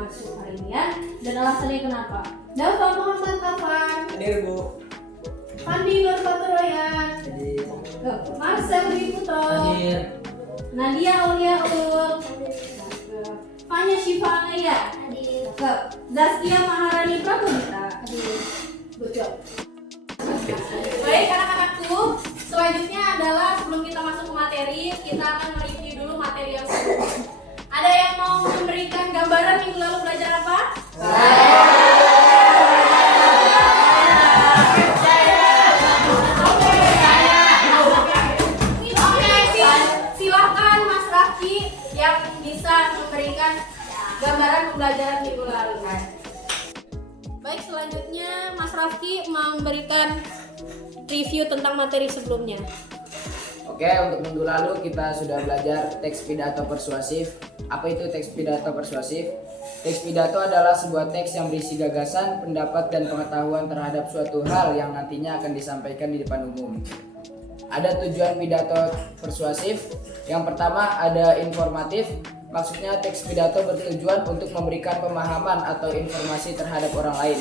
masuk hari ini ya. Dan alasannya kenapa? Dava Muhammad Afan. Hadir Bu. Fandi Nurfatur Royan. Hadir. Marcel Dwi Putro. Hadir. Nadia Auliaul. Fanya Syifa Anaya. Zaskia Maharani Prabudita. Good job. Baik anak-anakku, selanjutnya adalah sebelum kita masuk ke materi, kita akan mereview dulu materi yang sebelumnya. Ada yang mau memberikan gambaran minggu lalu belajar apa? Silahkan Mas Rafki yang bisa memberikan gambaran pembelajaran minggu lalu. Baik, selanjutnya Mas Rafki memberikan review tentang materi sebelumnya. Oke, untuk minggu lalu kita sudah belajar teks pidato persuasif. Apa itu teks pidato persuasif? Teks pidato adalah sebuah teks yang berisi gagasan, pendapat, dan pengetahuan terhadap suatu hal yang nantinya akan disampaikan di depan umum. Ada tujuan pidato persuasif. Yang pertama ada informatif. Maksudnya teks pidato bertujuan untuk memberikan pemahaman atau informasi terhadap orang lain.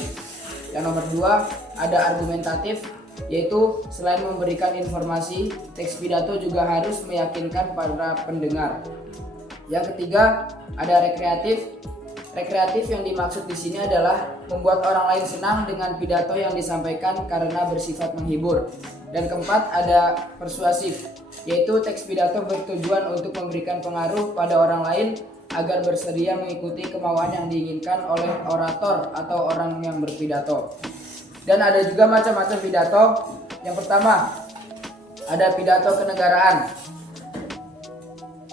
Yang nomor dua ada argumentatif, yaitu selain memberikan informasi, teks pidato juga harus meyakinkan para pendengar. Yang ketiga ada rekreatif. Rekreatif yang dimaksud di sini adalah membuat orang lain senang dengan pidato yang disampaikan karena bersifat menghibur. Dan keempat ada persuasif, yaitu teks pidato bertujuan untuk memberikan pengaruh pada orang lain agar bersedia mengikuti kemauan yang diinginkan oleh orator atau orang yang berpidato. Dan ada juga macam-macam pidato. Yang pertama ada pidato kenegaraan.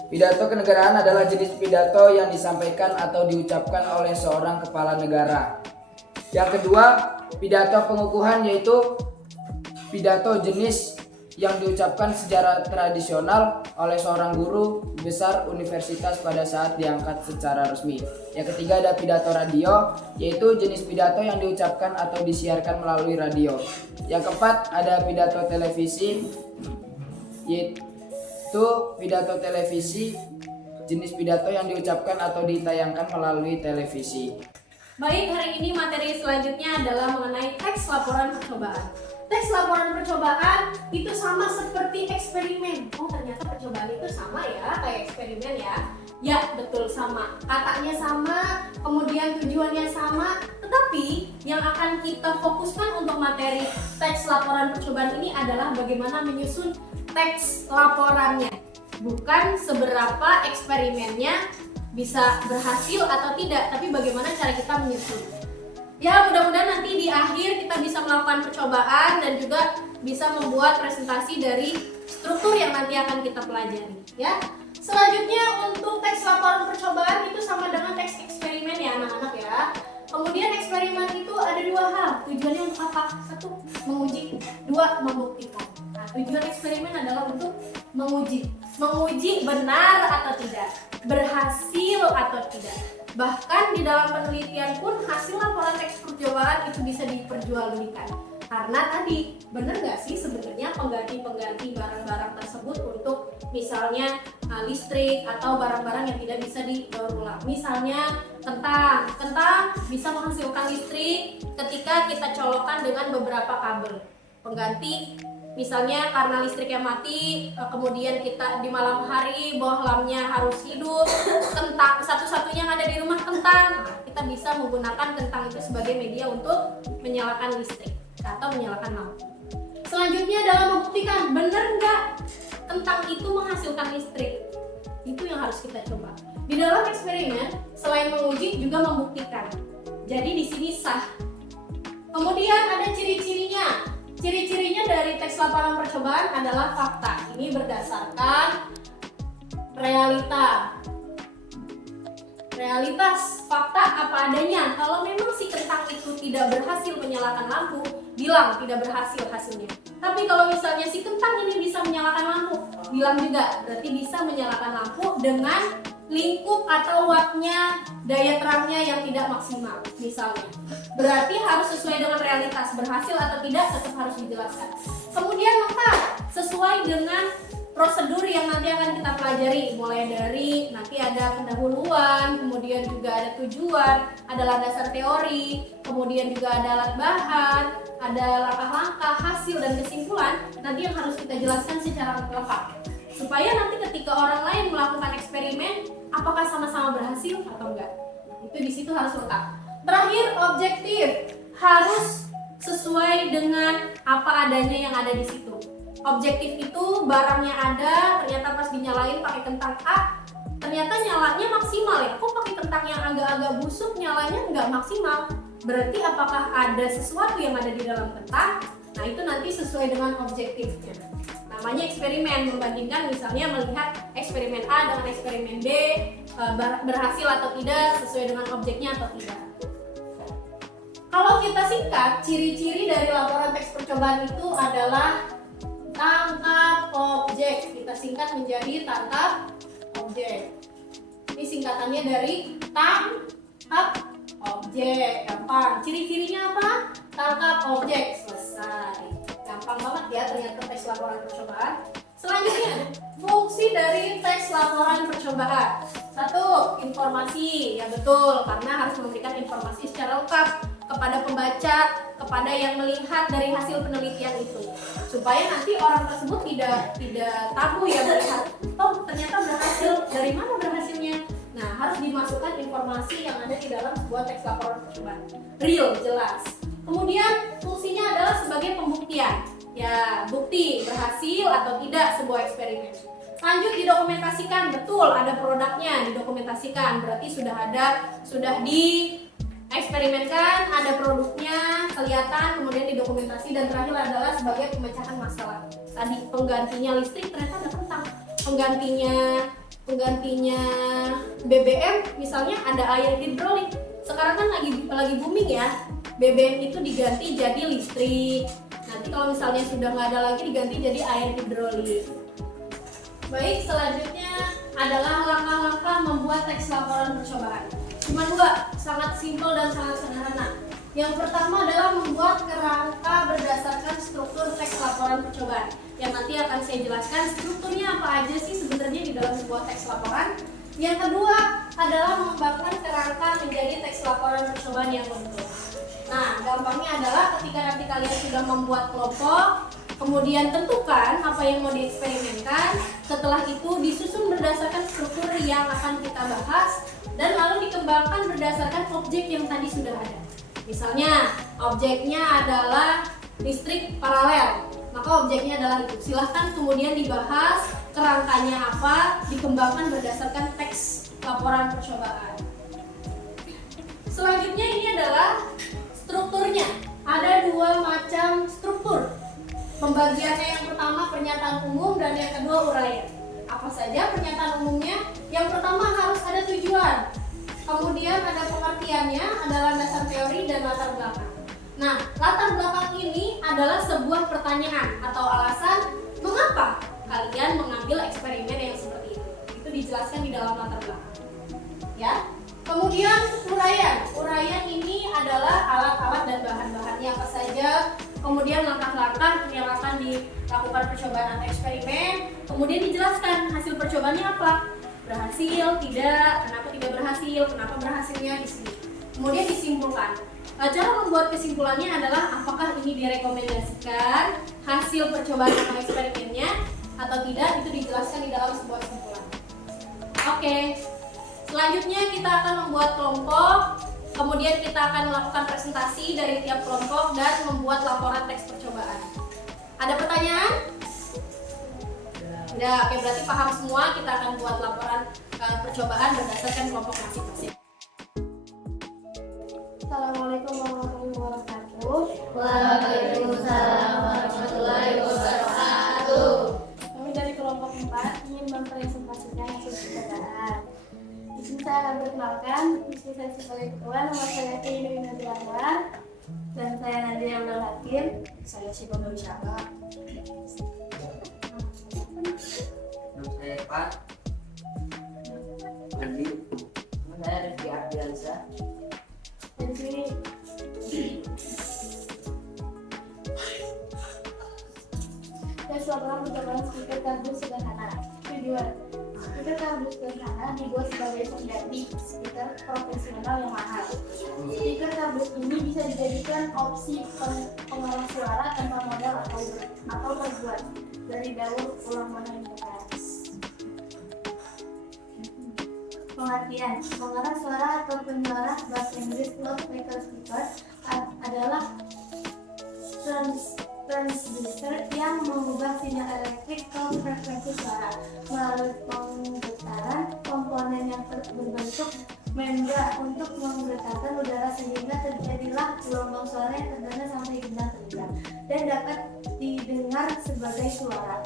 Pidato kenegaraan adalah jenis pidato yang disampaikan atau diucapkan oleh seorang kepala negara. Yang kedua, pidato pengukuhan, yaitu pidato jenis yang diucapkan secara tradisional oleh seorang guru besar universitas pada saat diangkat secara resmi. Yang ketiga ada pidato radio, yaitu jenis pidato yang diucapkan atau disiarkan melalui radio. Yang keempat ada pidato televisi, yaitu pidato televisi, jenis pidato yang diucapkan atau ditayangkan melalui televisi. Baik, hari ini materi selanjutnya adalah mengenai teks laporan percobaan. Teks laporan percobaan itu sama seperti eksperimen. Oh, ternyata percobaan itu sama ya, kayak eksperimen ya. Ya, betul sama. Katanya sama, kemudian tujuannya sama. Tetapi yang akan kita fokuskan untuk materi teks laporan percobaan ini adalah bagaimana menyusun teks laporannya. Bukan seberapa eksperimennya bisa berhasil atau tidak, tapi bagaimana cara kita menyusun. Ya, mudah-mudahan nanti di akhir kita bisa melakukan percobaan dan juga bisa membuat presentasi dari struktur yang nanti akan kita pelajari ya. Selanjutnya untuk teks laporan percobaan itu sama dengan teks eksperimen ya anak-anak ya. Kemudian eksperimen itu ada dua hal, tujuannya untuk apa? Satu, menguji. Dua, membuktikan. Nah, tujuan eksperimen adalah untuk menguji benar atau tidak, berhasil atau tidak. Bahkan di dalam penelitian pun hasil laporan teks percobaan itu bisa diperjualbelikan. Karena tadi, benar nggak sih sebenarnya pengganti barang-barang tersebut untuk misalnya listrik atau barang-barang yang tidak bisa didaur ulang. Misalnya kentang bisa menghasilkan listrik ketika kita colokkan dengan beberapa kabel. Pengganti misalnya karena listriknya mati, kemudian kita di malam hari bohlamnya harus hidup, kentang satu-satunya yang ada di rumah kentang, nah, kita bisa menggunakan kentang itu sebagai media untuk menyalakan listrik atau menyalakan lampu. Selanjutnya adalah membuktikan benar nggak kentang itu menghasilkan listrik. Itu yang harus kita coba. Di dalam eksperimen selain menguji juga membuktikan. Jadi di sini sah. Kemudian ada ciri-cirinya. Ciri-cirinya dari teks laporan percobaan adalah fakta. Ini berdasarkan realitas fakta apa adanya. Kalau memang si kentang itu tidak berhasil menyalakan lampu, bilang tidak berhasil hasilnya. Tapi kalau misalnya si kentang ini bisa menyalakan lampu, bilang juga berarti bisa menyalakan lampu dengan lingkup atau wattnya, daya terangnya yang tidak maksimal misalnya. Berarti harus sesuai dengan realitas, berhasil atau tidak tetap harus dijelaskan. Kemudian lengkap, sesuai dengan prosedur yang nanti akan kita pelajari, mulai dari nanti ada pendahuluan, kemudian juga ada tujuan, ada landasan teori, kemudian juga ada alat bahan, ada langkah-langkah, hasil dan kesimpulan nanti yang harus kita jelaskan secara lengkap supaya nanti ketika orang lain melakukan eksperimen apakah sama-sama berhasil atau enggak. Itu di situ harus lengkap. Terakhir, objektif harus sesuai dengan apa adanya yang ada di situ. Objektif itu barangnya ada, ternyata pas dinyalain pakai kentang A, ternyata nyalanya maksimal ya. Kok pakai kentang yang agak-agak busuk nyalanya nggak maksimal? Berarti apakah ada sesuatu yang ada di dalam kentang? Nah itu nanti sesuai dengan objektifnya. Namanya eksperimen, membandingkan misalnya melihat eksperimen A dengan eksperimen B, berhasil atau tidak, sesuai dengan objeknya atau tidak. Kalau kita singkat, ciri-ciri dari laporan teks percobaan itu adalah tangkap objek. Kita singkat menjadi tangkap objek. Ini singkatannya dari tangkap objek. Gampang. Ciri-cirinya apa? Tangkap objek. Selesai. Gampang banget ya ternyata teks laporan percobaan. Selanjutnya, fungsi dari teks laporan percobaan. 1. Informasi. Ya betul, karena harus memberikan informasi secara lengkap kepada pembaca, kepada yang melihat dari hasil penelitian itu, supaya nanti orang tersebut tidak tabu ya melihat, oh ternyata berhasil, dari mana berhasilnya. Nah harus dimasukkan informasi yang ada di dalam sebuah teks laporan percobaan, real, jelas. Kemudian fungsinya adalah sebagai pembuktian, ya bukti berhasil atau tidak sebuah eksperimen. Lanjut, didokumentasikan, betul ada produknya, didokumentasikan, berarti sudah dieksperimenkan, ada produknya, kelihatan, kemudian didokumentasi, dan terakhir adalah sebagai pemecahan masalah. Tadi penggantinya listrik ternyata ada kentang, penggantinya BBM misalnya ada air hidrolik. Sekarang kan lagi booming ya, BBM itu diganti jadi listrik. Nanti kalau misalnya sudah nggak ada lagi diganti jadi air hidrolik. Baik, selanjutnya adalah langkah-langkah membuat teks laporan percobaan. Cuma 2, sangat simpel dan sangat sederhana. Yang pertama adalah membuat kerangka berdasarkan struktur teks laporan percobaan. Yang nanti akan saya jelaskan strukturnya apa aja sih sebenarnya di dalam sebuah teks laporan. Yang kedua adalah mengembangkan kerangka menjadi teks laporan percobaan yang utuh. Nah, gampangnya adalah ketika nanti kalian sudah membuat kelompok, kemudian tentukan apa yang mau dieksperimenkan. Setelah itu disusun berdasarkan struktur yang akan kita bahas, dan lalu dikembangkan berdasarkan objek yang tadi sudah ada. Misalnya objeknya adalah listrik paralel, maka objeknya adalah itu. Silahkan kemudian dibahas kerangkanya apa, dikembangkan berdasarkan teks laporan percobaan. Selanjutnya ini adalah strukturnya. Ada 2 macam struktur. Pembagiannya yang pertama pernyataan umum dan yang kedua uraian. Apa saja pernyataan umumnya? Yang pertama harus ada tujuan. Kemudian ada pengertiannya, ada landasan teori dan latar belakang. Nah, latar belakang ini adalah sebuah pertanyaan atau alasan mengapa kalian mengambil eksperimen yang seperti itu. Itu dijelaskan di dalam latar belakang. Ya. Kemudian uraian. Uraian ini adalah alat-alat dan bahan-bahannya apa saja. Kemudian langkah-langkah yang akan dilakukan percobaan atau eksperimen. Kemudian dijelaskan hasil percobaannya apa. Berhasil, tidak, kenapa tidak berhasil, kenapa berhasilnya di sini. Kemudian disimpulkan. Cara membuat kesimpulannya adalah apakah ini direkomendasikan hasil percobaan atau eksperimennya atau tidak, itu dijelaskan di dalam sebuah kesimpulan. Oke. Selanjutnya kita akan membuat kelompok, kemudian kita akan melakukan presentasi dari tiap kelompok dan membuat laporan teks percobaan. Ada pertanyaan? Tidak, oke, berarti paham semua. Kita akan buat laporan percobaan berdasarkan kelompok masing-masing. Assalamualaikum warahmatullahi wabarakatuh. Waalaikumsalam warahmatullahi wabarakatuh. Kami dari kelompok 4 ingin mempresentasikan hasil percobaan. Di sini saya akan perkenalkan, istri saya sebagai ketua, nama saya Kini Nabiana, dan saya Nadia Abdul Hakim. Saya Siva Syaba. Nama saya Pak Andi. Nama saya Rifki Ardiansa. Dan sini tes laporan percobaan speaker kardus sederhana. Tujuan: speaker kardus sederhana dibuat sebagai pengganti speaker profesional yang mahal. Speaker kardus ini bisa dijadikan opsi pengolah suara tanpa modal atau terbuat dari daur ulang mana yang bekas. Pengertian: pengarah suara atau penyuara bahasa Inggris loudspeaker speaker adalah transducer yang mengubah sinyal elektrik ke frekuensi suara melalui penggetaran komponen yang berbentuk membran untuk menggetarkan udara sehingga terjadilah gelombang suara yang terdengar sampai gendang telinga dan dapat didengar sebagai suara.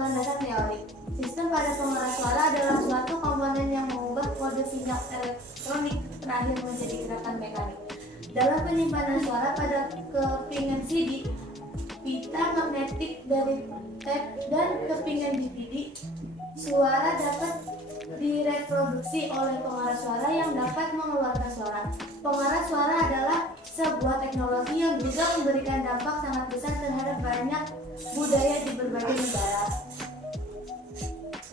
Landasan teori: sistem pada pengeras suara adalah suatu komponen yang mengubah kode sinyal elektronik terakhir menjadi gerakan mekanik. Dalam penyimpanan suara pada kepingan CD, pita magnetik dari tape dan kepingan DVD, suara dapat direproduksi oleh pengeras suara yang dapat mengeluarkan suara. Pengeras suara adalah sebuah teknologi yang juga memberikan dampak sangat besar terhadap banyak budaya di berbagai negara.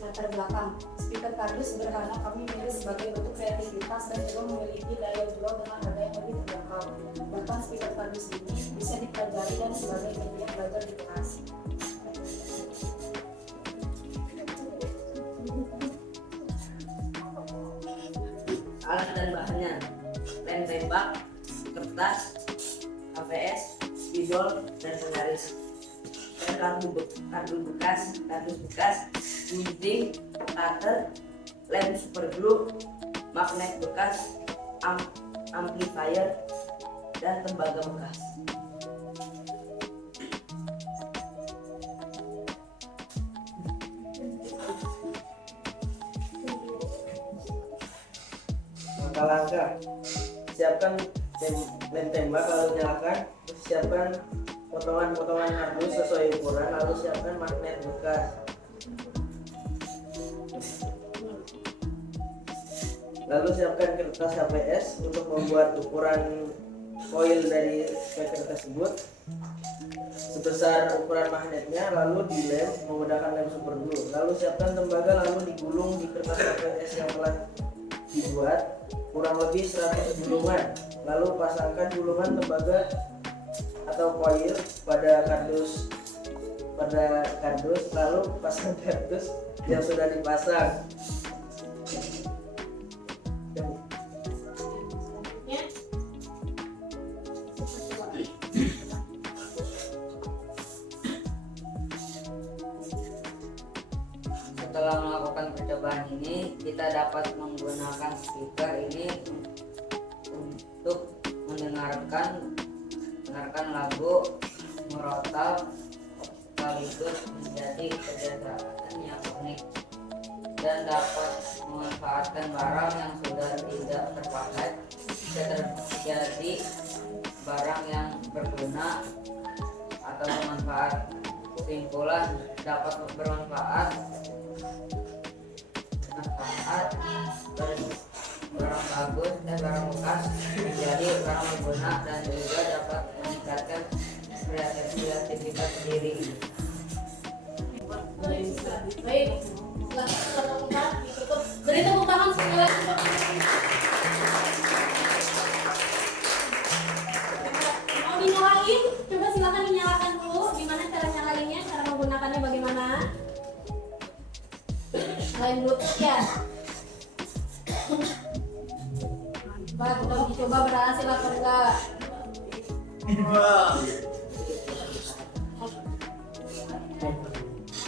Latar belakang: speaker kardus sederhana kami milih sebagai bentuk kreativitas dan juga memiliki daya jual dengan harga yang lebih terjangkau. Bahkan speaker kardus ini bisa dipelajari dan sebagai media belajar literasi. Alat dan bahannya: lem tembak, kertas, HVS, spidol, dan penggaris. Kardus bekas, gunting, cutter, lem superglue, magnet bekas, amplifier, dan tembaga bekas. Langkah-langkah: siapkan lem tembak, lalu nyalakan. Siapkan potongan-potongan kardus sesuai ukuran, lalu siapkan magnet bekas. Lalu siapkan kertas HVS untuk membuat ukuran koil dari speaker tersebut sebesar ukuran magnetnya, lalu dilem menggunakan lem superglue. Lalu siapkan tembaga, lalu digulung di kertas HVS yang telah dibuat kurang lebih 100 gulungan. Lalu pasangkan gulungan tembaga atau koil pada kardus, lalu pasang kardus yang sudah dipasang. Setelah melakukan percobaan ini, kita dapat menggunakan speaker ini untuk mendengarkan lagu, merotal, sekaligus menjadi kegiatan yang unik dan dapat memanfaatkan barang yang sudah tidak terpakai. Bisa terjadi barang yang berguna atau bermanfaat. Kesimpulan: dapat bermanfaat barang bagus dan barang bekas menjadi barang berguna dan juga dapat meningkatkan kreativitas diri. Baik, setelah tempat ditutup. Beri tepuk tangan sekali lagi. Mau dinyalain? Coba silakan dinyalakan dulu. Gimana cara nyalainnya? Cara menggunakannya bagaimana? Nyalain dulu ya. Pak, udah dicoba berhasil apa enggak?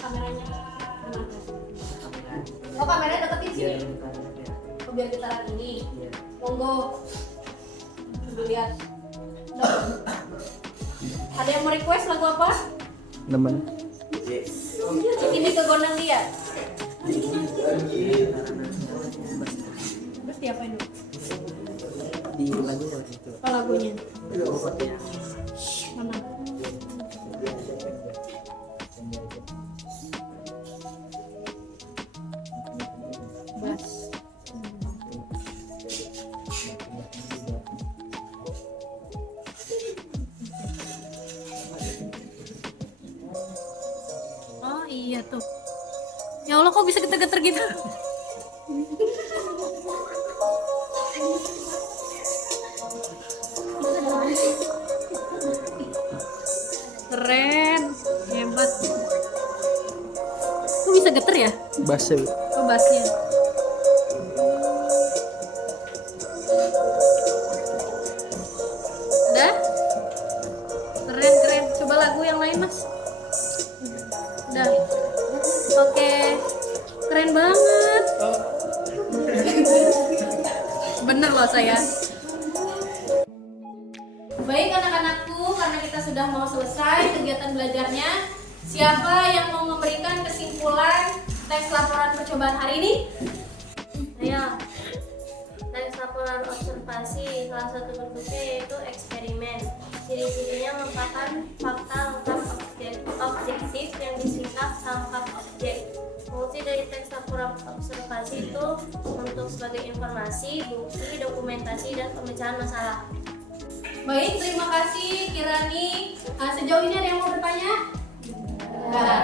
Kameranya mana? Oh, kameranya deketin sini. Oh, biar kita lihat ini. Monggo. Coba lihat. Ada yang mau request lagu apa? Teman. Ini ke gondang dia. Terus diapain dulu? Di lagu itu. Oh, lagunya. Mana? Bas. Iya tuh. Ya Allah, kok bisa geter-geter gitu? Keren, hebat. Kok bisa geter ya? Basel. Oh, bassnya. Udah? Keren, keren. Coba lagu yang lain, Mas. Udah. Oke. Keren banget. Bener loh saya. Baik anak-anakku, karena kita sudah mau selesai kegiatan belajarnya, siapa yang mau memberikan kesimpulan teks laporan percobaan hari ini? Ayo. Teks laporan observasi salah satu bentuknya yaitu eksperimen. Ciri-cirinya merupakan fakta lengkap objektif yang disingkat sangkap objek. Fungsi dari teks laporan observasi itu untuk sebagai informasi, bukti, dokumentasi, dan pemecahan masalah. Baik, terima kasih Kirani. Sejauh ini ada yang mau bertanya? Enggak.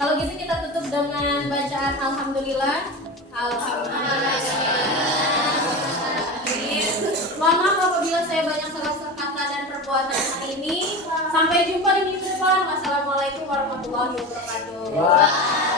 Kalau gitu kita tutup dengan bacaan Alhamdulillah. Alhamdulillah. Mohon maaf apabila saya banyak salah kata dan perbuatan hari ini. Sampai jumpa di minggu depan. Wassalamualaikum warahmatullahi wabarakatuh.